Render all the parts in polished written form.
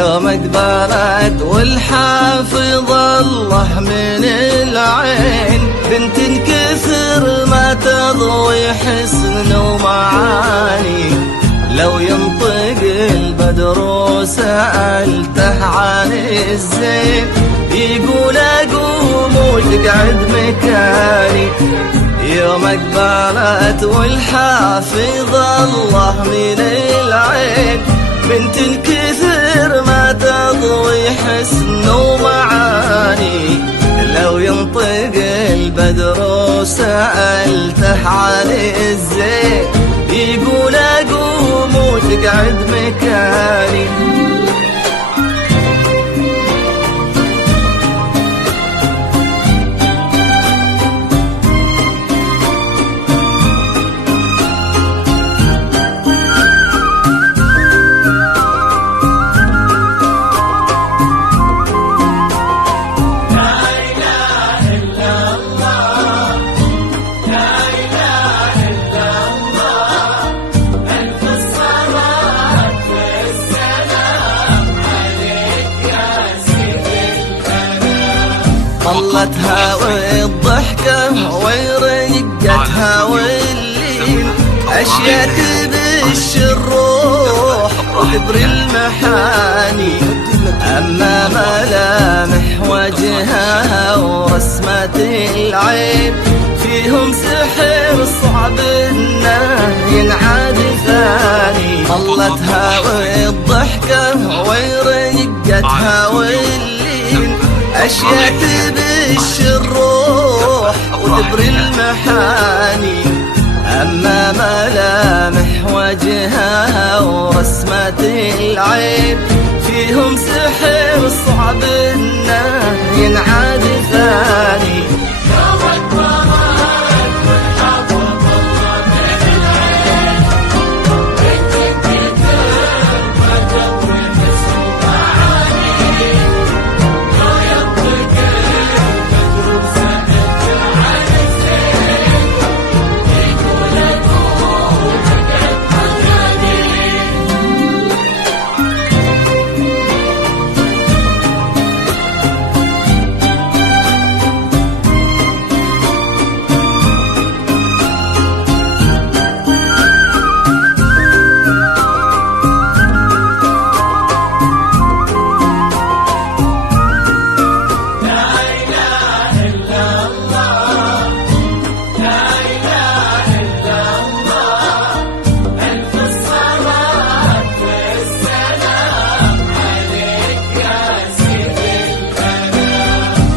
يومك بارد والحافظ الله من العين، بنت كثر ما تضوي حسن ومعاني. لو ينطق البدر وسألته عن الزين، يقول أقوم وتقعد مكاني. يومك بارد والحافظ الله من العين، بنت كثر ما تضوي حسن ومعاني. لو ينطق البدر وسألته عن الزين، يقول أقوم وتقعد مكاني. طلتها والضحكة ورقتها واللين، أشياء تبش الروح وتبري المحاني. أما ملامح وجهها ورسمة العين، فيهم سحر صعب إنه ينعاد ثاني. طلتها والضحكة ورقتها واللين، أشياء تبش الروح وتبري المحاني. أما ملامح وجهها ورسمة العين، فيهم سحر صعب إنه ينعاد ثاني.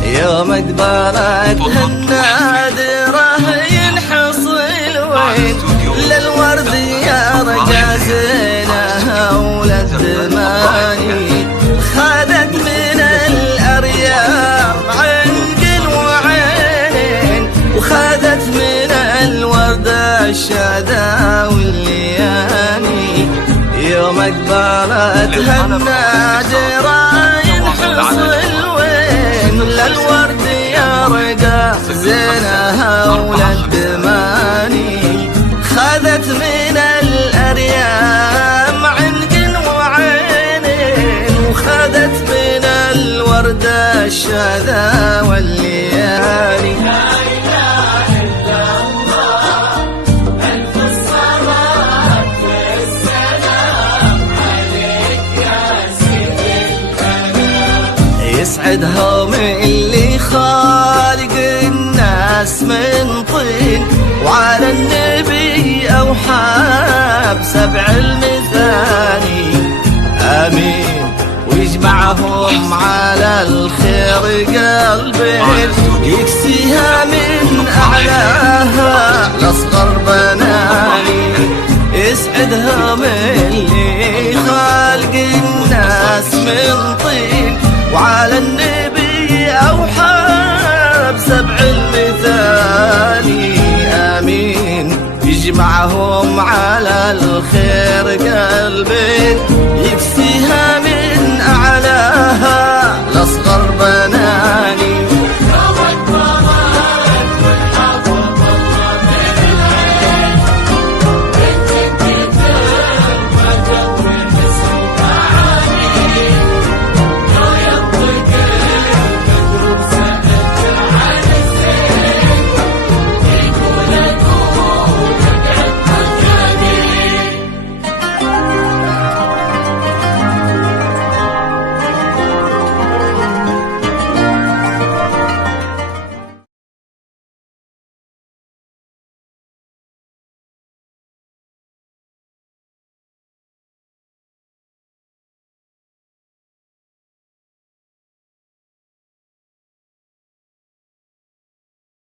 يومك بارد هالنادرة ينحصل وين، للورد يا رجا زينها وللدماني. خادت من الأرياف عنقل وعينين، وخادت من الشهداء والليالي، يوم اقبلتها النادرة ينحص الوين للورد يرقى زينها وللدماني، خذت من الأريام عنق وعينين، وخذت من الورد الشهداء والليالي. يسعدهم اللي خالق الناس من طين، وعلى النبي أوحى بسبع المثاني، آمين. ويجمعهم على الخير قلبين، يكسيها من أعلاها لأصغر بناني. يسعدهم اللي خالق الناس من طين، وعلى النبي أوحى بسبع